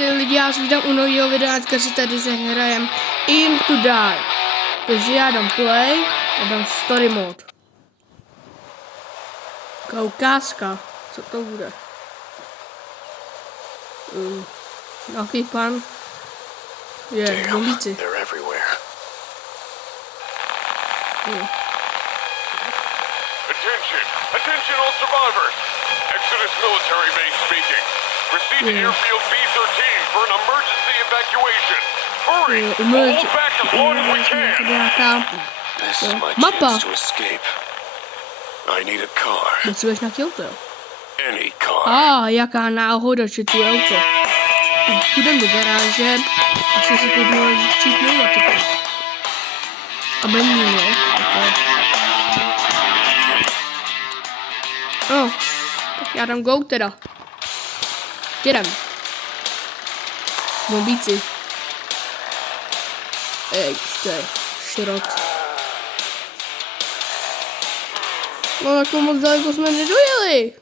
ty lidi, já si vydám u nového videa, dneska si tady zahrajem Aim to Die. Takže já dám play a dám story mode. Ukázka, co to bude? Nějaký pan je zombíci. Attention all survivors. Exodus military base speaking. Proceed to airfield B-13 for an emergency evacuation. Hurry! Hold back as long as we can. This is my chance to escape. I need a car. Potřebuješ nějaký auto? Any car. Jaká náhoda, že tu auto. Půjdem do garáže a si koupíme začít pneumatiku. A benzín, jo? Tak já dám go teda. Jdem. Zombíci. To je šrot. No jako moc daleko jsme nedojeli.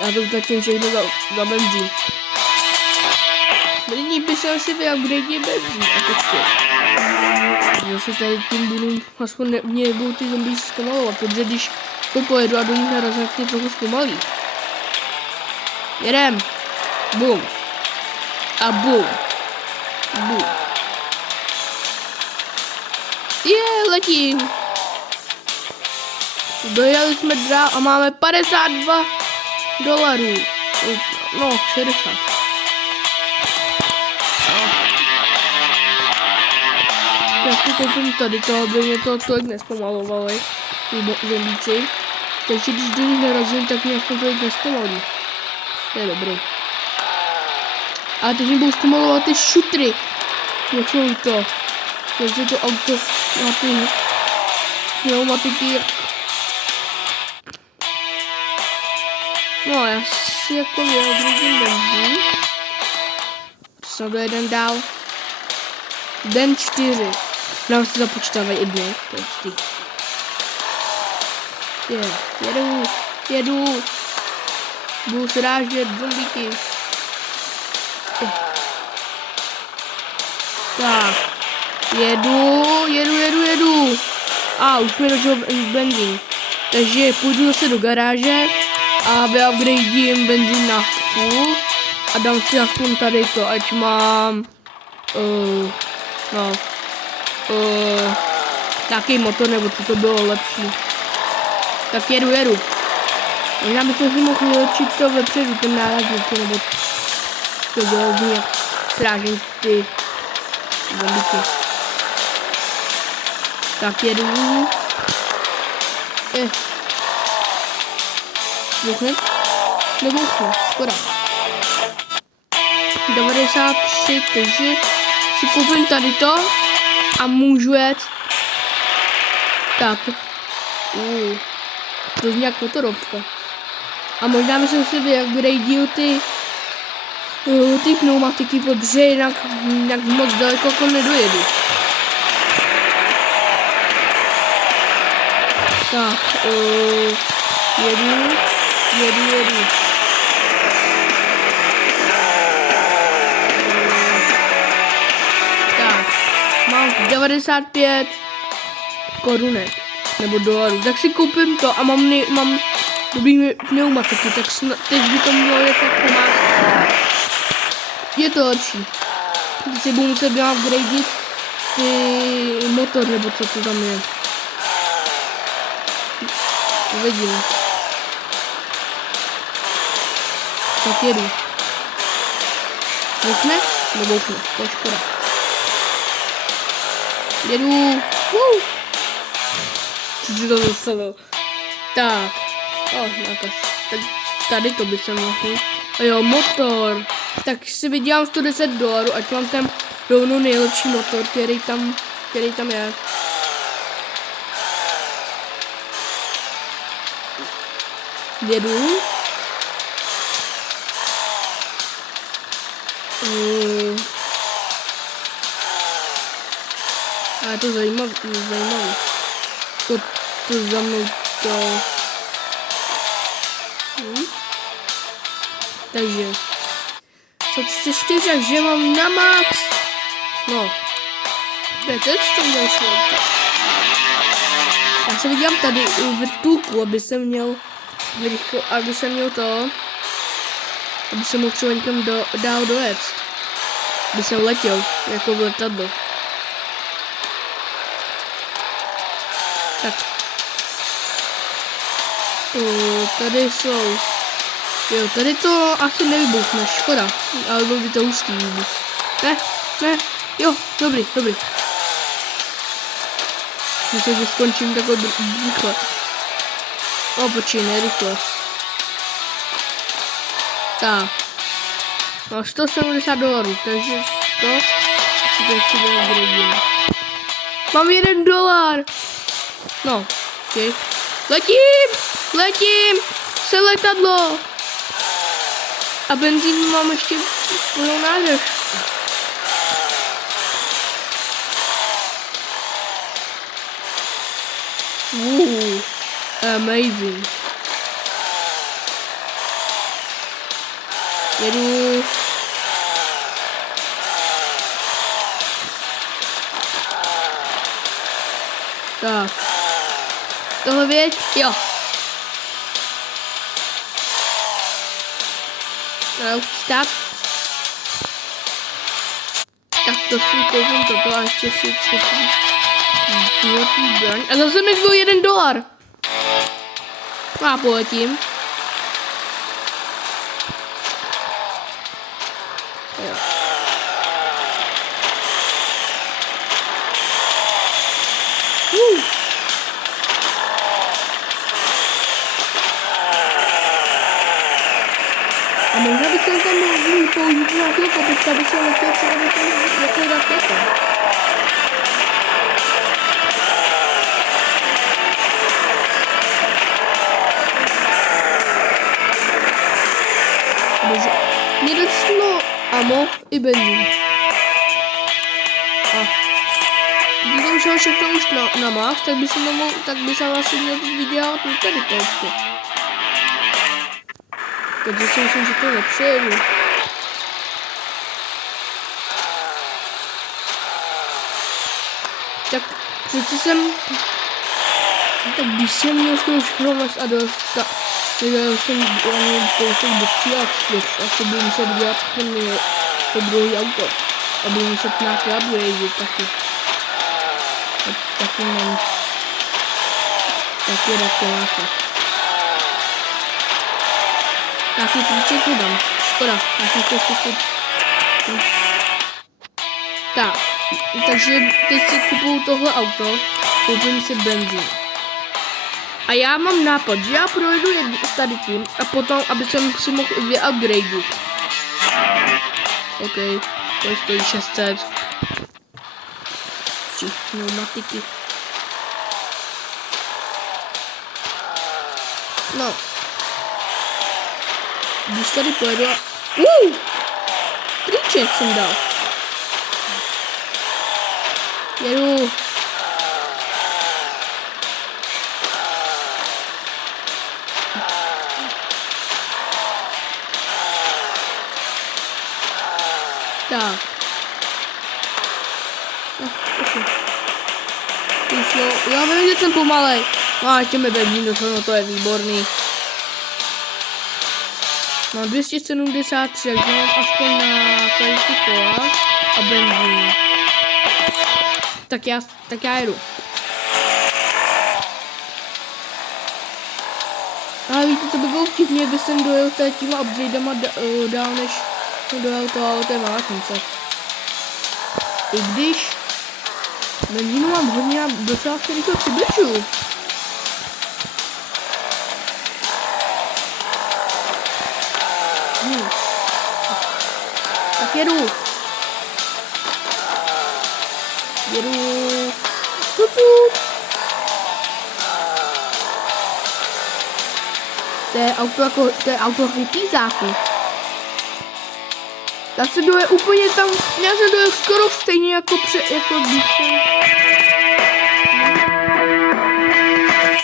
Já to utratím všechno za benzín. Lidi by se asi vyupgradili benzín a počkej. Zase tady tím budu, aspoň mě budou ty zombíci zpomalovat, protože když to pojedu a do nich narazím, tak mě trochu zpomalí. Jedem. Bum. A bum. Bum. Letím. Dojeli jsme dál a máme $52. No, 60. Já si koupím tady to, aby mě to tolik nespomalovali, ty zombíci. Takže když do nich narazím, tak mě aspoň tolik nespomalí. To je dobrý. A teď mi budou zpomalovat ty šutry. Jak jsou to? Takže to auto na ty pneumatiky. No, já si jako vyhodím benzín. Snad dojedem dál. Den 4. Nám se započítávají i dny. Jedu. Budu srážet zombíky. Tak. Jedu. A už mi došel benzín. Takže půjdu zase do garáže a vyupgradím benzín na full a dám si aspoň tady to, ať mám nějaký motor, nebo co to bylo lepší. Tak jedu. Možná bych si mohl vylepšit to vepředu, ten nárazník, nebo to bylo nějak srážím ty zombíky. Tak jedu. Bouchne? Nebouchne, škoda. 93, takže si koupím tady to a můžu jet. Tak. To je nějak motorovka. A možná myslím si vyupgradil ty pneumatiky, protože jinak moc daleko jako nedojedu. Tak, jedu. Tak, mám 95 korunek, nebo dolarů, tak si koupím to a mám dobrý pneumatiky, tak teď by to mělo je fakt pomáhat. Je to lepší. Teď si budu muset upgradit ty motor, nebo co to tam je. Uvidím. Tak jedu. Bouchne? Nebouchne, to je škoda. Jedu. Co si to zastavil? Tak. Tady to by se mohl. A jo, motor. Tak si vydělám $110, ať mám tam rovnou nejlepší motor, který tam je. Jedu. A je to zajímavý. To za mnou to. Takže 134, takže mám na max. No. Teď to další auto. Já se vidím tady vrtulku, aby jsem měl to, aby jsem mohl třeba někam dál dojet. Aby jsem letěl, jako v letadlo. Tak. Tady jsou. Jo, tady to asi nevybuchne, škoda. Ale byl by to hustý výbuch. Ne, jo, dobrý. Myslím, že skončím takhle rychle. Počkej, ne rychle. Tak. No, $170, takže to si vyhodím. Mám $1. No, okay. Letím, se letadlo. A benzín mám ještě plnou nádrž. Amazing. Jedu. Tak. Tohle věď? Jo. Tak. Tak to si koupím toto a ještě si koupím životní zbraň. A zase mi zbyl $1. A poletím. Jo. A možná bych tam mohl použít nějakého kopečka, aby se letěl třeba jako raketa. Bože, mě došlo amo i benzín. A když jsem šel všechno už na max, tak by se asi měl to vydělat tady to. Takže si myslím, že to nepřejedu. Tak přece jsem... Tak když jsem měl skoro všechno a dost, tak jsem kousek do cíle asi budu muset dělat to druhý auto. A budu muset nějaký upgrade taky. Taky mám... Taky rakováka. Nějaký triček nedám. Škoda. Já jsem chtěl zkusit. Tak. Takže teď si kupuju tohle auto. Koupím si benzín. A já mám nápad, že já projedu s tady tím a potom, aby jsem si mohl vyupgradit. OK. To stojí 600. Pneumatiky. No. Když tady pojedu a... Triček jsem dal. Jedu. Tak. Já vím, že jsem pomalej. No a ještě mi benzín došlo, to je výborný. Mám 273, takže mám aspoň na tady ty kola a benzín. Tak já jedu. Ale víte, to by bylo vtipně, kdyby jsem dojel těma upgradama dál, než jsem dojel toho té válečnice. I když benzínu mám hodně a docela se rychle přibližuju. Tak jedu. To je auto hypízáku. Já se doje úplně tam, já se doje skoro stejně jako když jsem.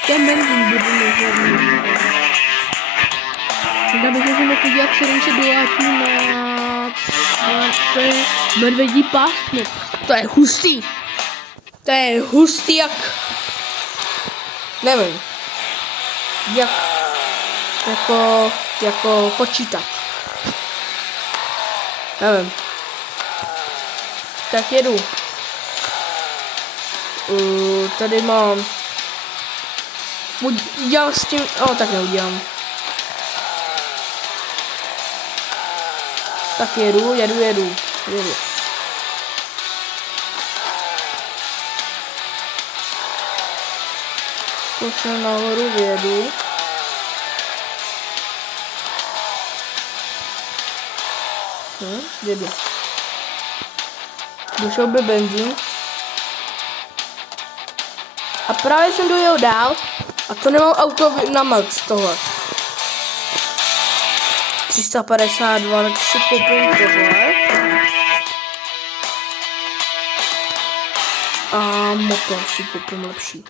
Ten benzín bude nejhlavnější. Já bych si mohl dělat 7 doláků na To je medvědí pásmo. To je hustý. To je hustý jak... Nevím. Jako počítač. Nevím. Tak jedu. Tady mám... Udělám s tím... tak neudělám. Tak jedu. Zkusím nahoru, vědu. Jedu. Došel by benzín. A právě jsem dojel dál. A to nemám auto na max tohle. 352, tak si koupím tohle. A motor si koupím lepší.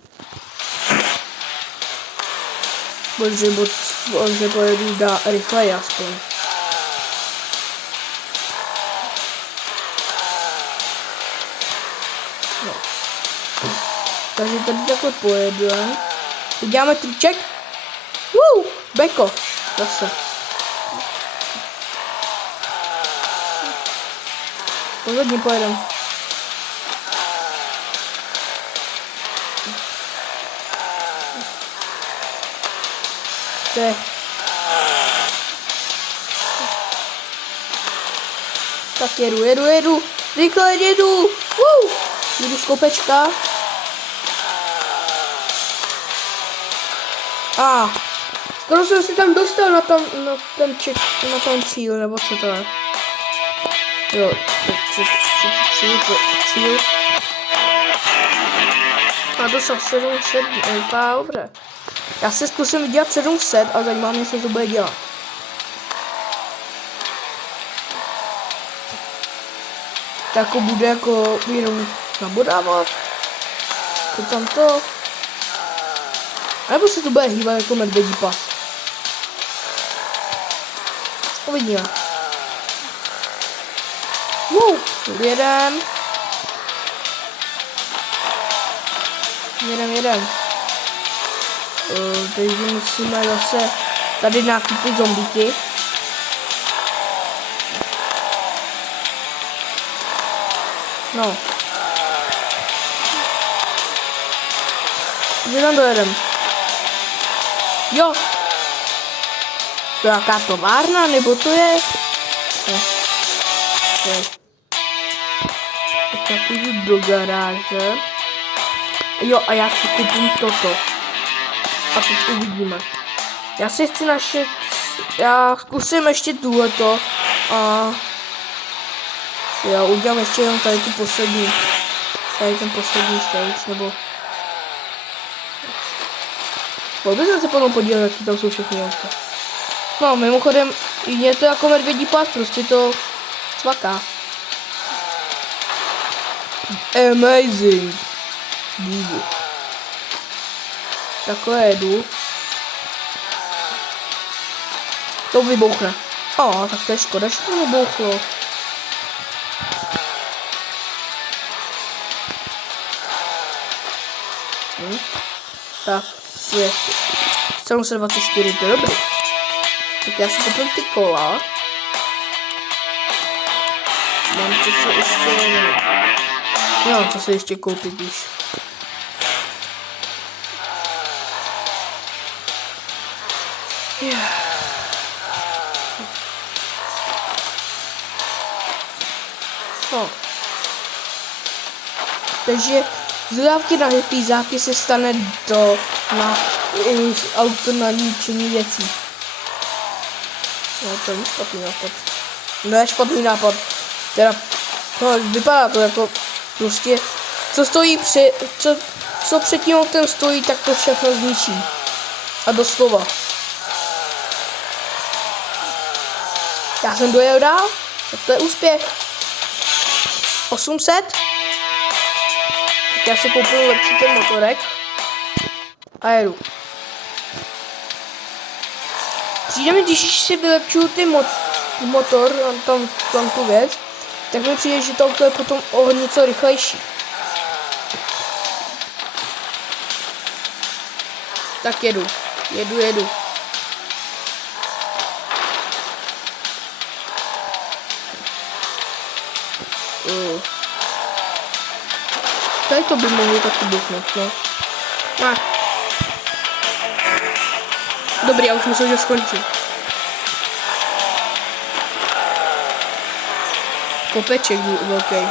Protože pojedu rychleji aspoň. No. Takže tady takhle pojedeme. Uděláme triček. Beko. Zase. Pozorně pojedeme. Tak jedu. Rychle jedu. Jdu z kopečka. Skoro jsem si tam dostal na ten cíl, nebo co to je. Jo, cíl. A dostal 700, dobře. Já se zkusím dělat 700 a zajímá mě, jestli to bude dělat. Tak bude jako jenom nabodávat. To tam to. A nebo se to bude hýbat jako medvědí pas. Uvidíme. Jedem. Takže musíme zase tady nějaký ty zombíky. No. Kde tam dojedem? Jo. To je jaká továrna, nebo to je? Ne. Tak já půjdu do garáže. Jo, a já si koupím toto. A teď uvidíme. Já si chci já zkusím ještě tuhleto. A já udělám ještě jenom tady tu poslední. Tady ten poslední stage, nebo... Pojďme se potom podívat, jaký tam jsou všechny auta. No, mimochodem, je to jako medvědí pás, prostě to cvaká. Amazing. Díky. Takhle jedu. To vybouchne. Tak to je škoda, že to vybouchlo. Tak, tu je 724, to je dobrý. Tak já si koupím ty kola. Mám co se ještě... No, co se ještě koupit už. No. Takže z dodávky na hypízáky se stane na auto na ničení věcí. No to je špatný nápad. No je špatný nápad. Teda, vypadá to jako prostě, co stojí co před tím autem stojí, tak to všechno zničí. A doslova. Já jsem dojel dál, tak to je úspěch. 800. Tak já si koupím lepší ten motorek. A jedu. Přijde mi, když si vylepčuju ty motor, tam tu věc, Tak mi přijde, že to auto je potom o něco rychlejší. Tak jedu. Tady to by mohlo taky buchnout, no. Dobrý, já už myslím, že skončí. Kopeček velký.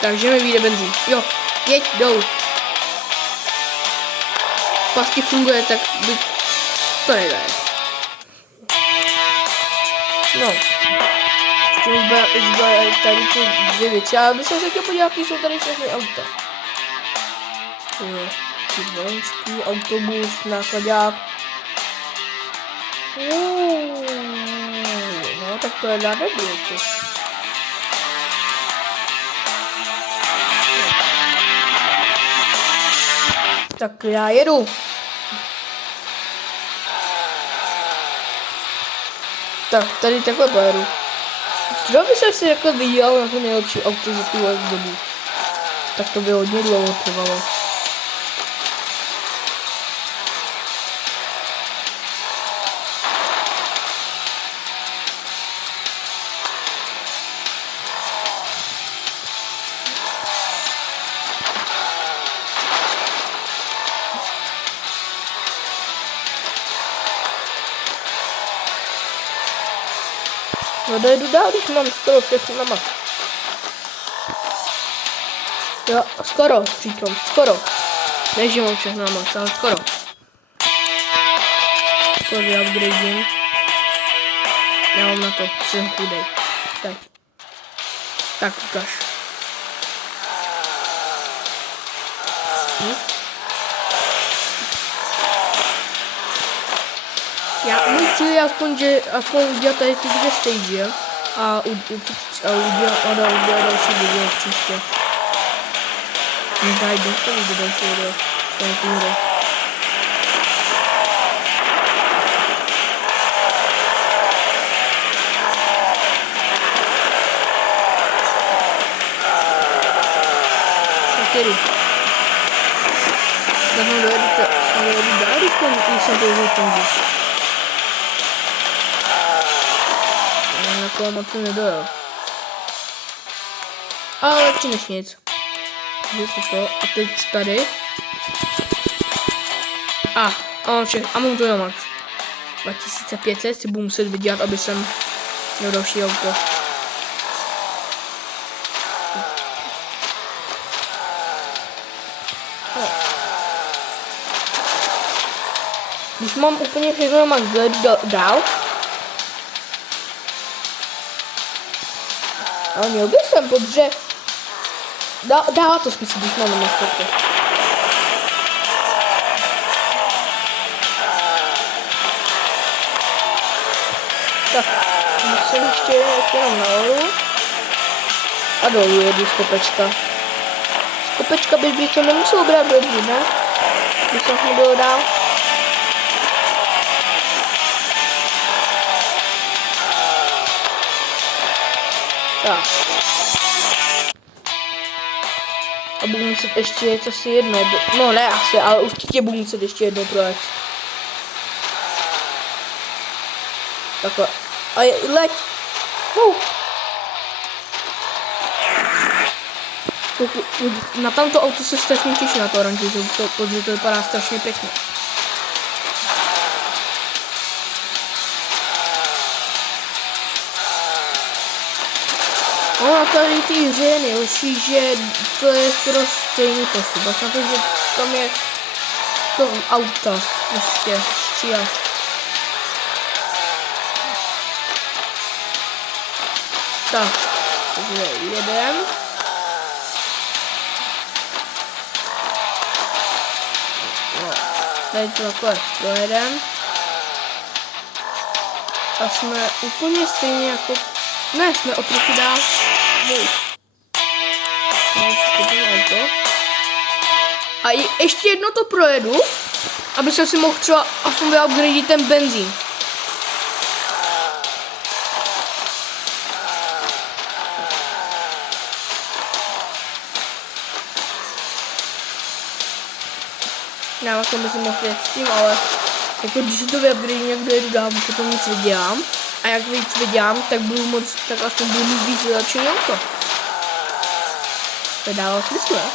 Takže mi vyjde benzín. Jo, jeď dolů. Pasky funguje, tak by to nejde. No. Zbyly tady ty dvě věci. Já bych se chtěl podívat, jaký jsou tady všechny auta. Jo, ty vojenský, autobus, nákladák. No, tak to je nádherný auto. Tak já jedu. Tak, tady takhle pojedu. Třeba by jsem si takhle vydělal na to nejlepší auto za tu dobu. Tak to by hodně dlouho trvalo. No dojdu dál, když mám skoro všechno na mat. Jo, skoro, říkám, skoro. Ne, že mám všechno na mat, ale skoro. Skoro já upgradím. Já mám na to, jsem chudej. Teď. Tak ukaž. Můj cíl je aspoň udělat tady ty dvě stage a udělat další video příště. Možná i dostavit do další video. Tady tu hru. Tak jedu. Tak mám dojedu dál, když jsem to tam. Já moc nedojel. Ale lepší než nic. A teď tady. A mám to na max. 2500 si budu muset vydělat, aby jsem měl další auto. Když mám úplně všechno na max, dál. Ale měl bych sem, protože dává to smysl, když mám na masterce. Tak, musím ještě jenom nahoru. A dolů jedu z kopečka. Z kopečka by to nemuselo brát dobře, ne? Když jsem nebyl dál. Tak. A budu muset ještě jet asi jedno, no ne asi, ale určitě budu muset ještě jedno projet. Takhle. A leď! Na tamto auto se strašně těším, na to oranži, protože to vypadá strašně pěkně. Ono tady ty hře je nejlepší, že to je skoro stejný postup. Až na to, že tam je to auta, prostě střílet. Tak, takže jedem. No, tady to takhle dojedem. A jsme úplně stejně jako... Ne, jsme o trochu dál. A ještě jedno to projedu, aby jsem si mohl třeba aspoň vyupgradit ten benzín. Já jako by si mohl jet s tím, ale jako když to vyupgrade někdo jedu dál, potom nic vydělám. A jak víc vydělám, tak budu moc, tak aspoň budu mít víc vylepšený auto. To dává smysl, ne?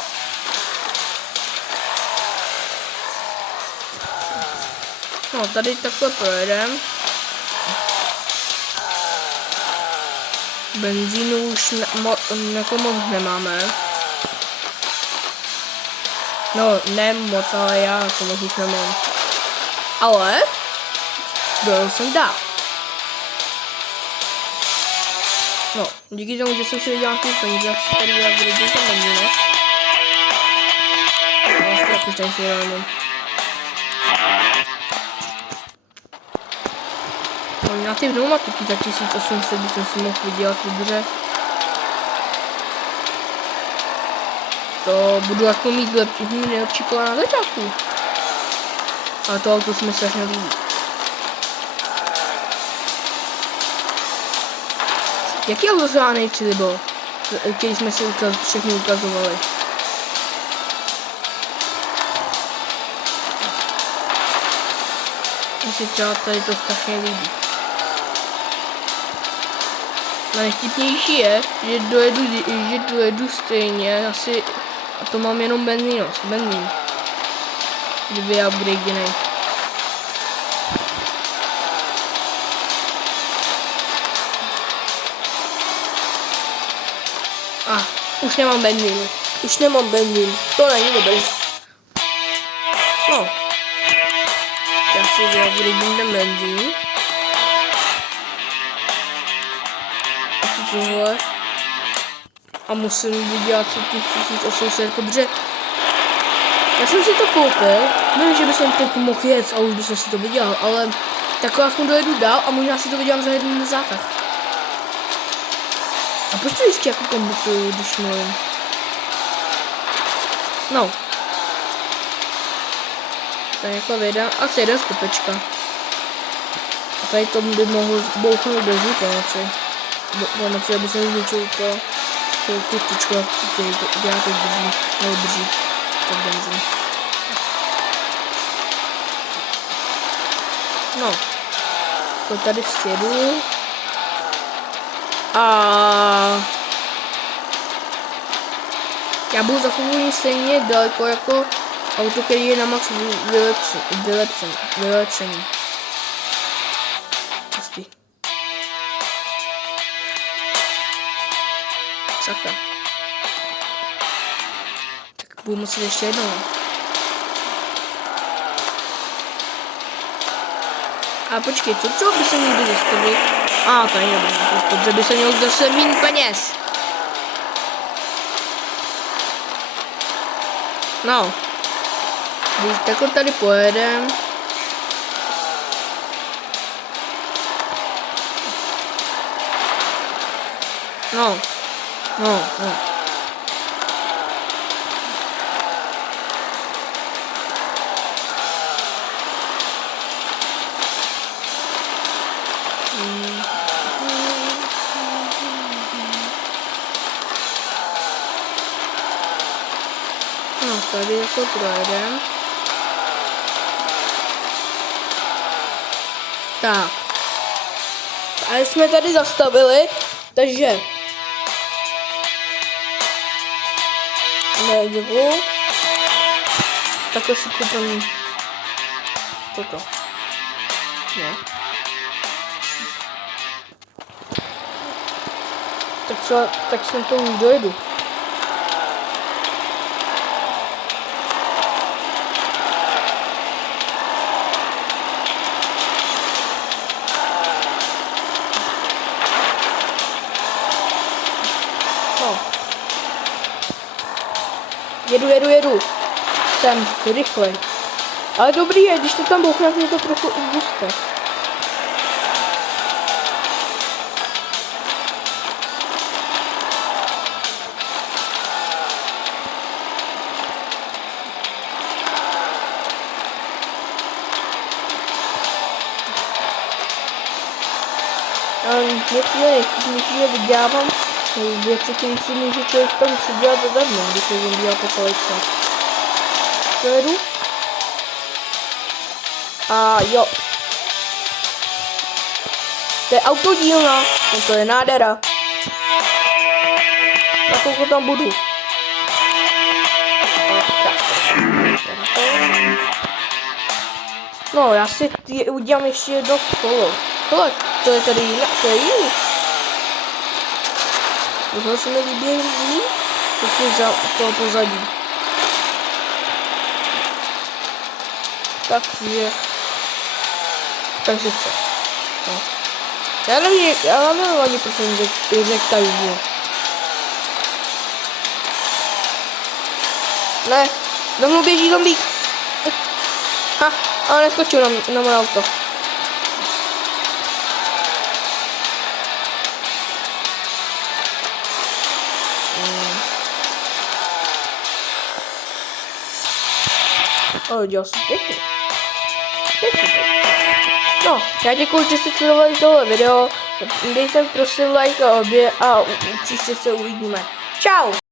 No, tady takhle projedem. Benzínu už jako moc nemáme. No, ne moc, ale já jako moc už nemám. Ale dojel jsem dál. No, díky tomu, že jsem si vydělal ty peníze, tak si tady vyjádřil to benzínu. Ale tak už tady si jenom. Na ty pneumatiky za 1800 bych si mohl vydělat dobře. To budu aspoň mít nejlepší kola na začátku. Ale to auto se mi strašně líbí. Jaký auto se vám nejvíc líbilo, který jsme si všechny ukazovali? Mně se třeba tady to strašně líbí. A nejvtipnější je, že dojedu stejně asi, a to mám jenom benzín. Kdyby já upgradený. Už nemám benzín. To není dobrý. No. Já si vyupgradím ten benzín. Tohle. A musím vydělat si těch 1800, protože já jsem si to koupil, nevím, že bych teď mohl jet a už bych si to vydělal, ale takhle aspoň dojedu dál a možná si to vydělám za jeden zátah. A proč to ještě jako kombutuju, když mluvím? No. Tady jako vyjedám asi jeden z kopečka. A tady to by mohl bouchnout do zvuku po noci, aby se zničil to kustičko, který to já teď drží, tak benzín. No, to tady sjedu. A já budu takový stejně daleko jako auto, který je na max vylepšený. Sakra. Tak budu muset ještě jednou. A počkej, co by se někdy zastavili? To je dobrý, protože by se měl zase míň peněz. No. Když takhle tady pojedem. No. Tady jako projedem. Tak. A jsme tady zastavili, takže nejdu. Takhle si koupím toto. Ne. Tak jsem to už dojedu. Jedu. Jsem rychlej. Ale dobrý je, když to tam bouchne, mě to trochu ubuste. Někdy vydělávám věci, které si může člověk tam přidělat zadarmo, když se vydělá po kolečce. To jedu. A jo. To je autodílna, no to je nádhera. Na koho tam budu? No, já si udělám ještě jedno kolo. Hele, to je tady jinak, to je jiný. Tohle se mi líbí líp, to za toho pozadí. Takže co? No. Já nevím ani proč jsem řekl tady. Ne, za mnou běží zombík. Ha, ale neskočil na moje auto. Ale dělal jsem pěkně. No, já děkuji, že jste sledovali tohle video. Dejte prosím like a odběr a příště se uvidíme. Čau!